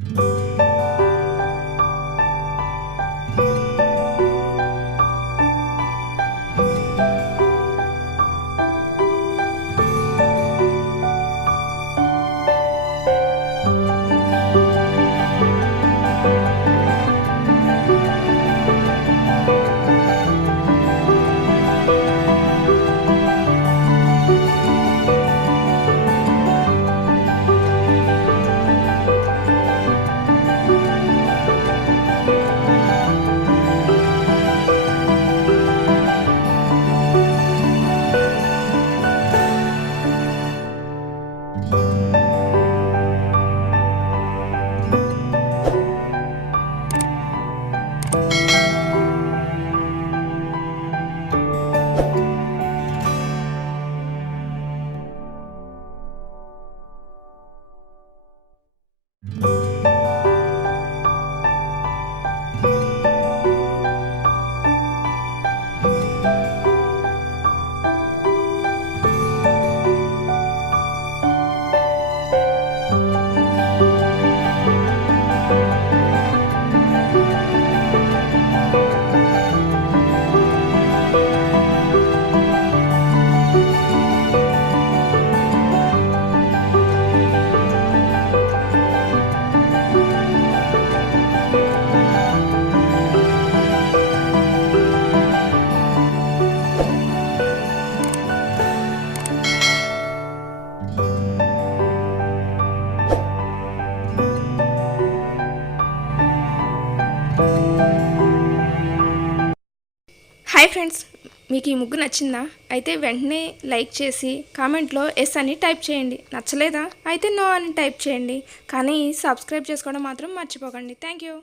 Hi friends, మీకు ఈ ముగ్గు నచ్చిందా? అయితే వెంటనే లైక్ చేసి కామెంట్లో ఎస్ అని టైప్ చేయండి. నచ్చలేదా? అయితే నో అని టైప్ చేయండి. కానీ సబ్స్క్రైబ్ చేసుకోవడం మాత్రం మర్చిపోకండి. Thank you.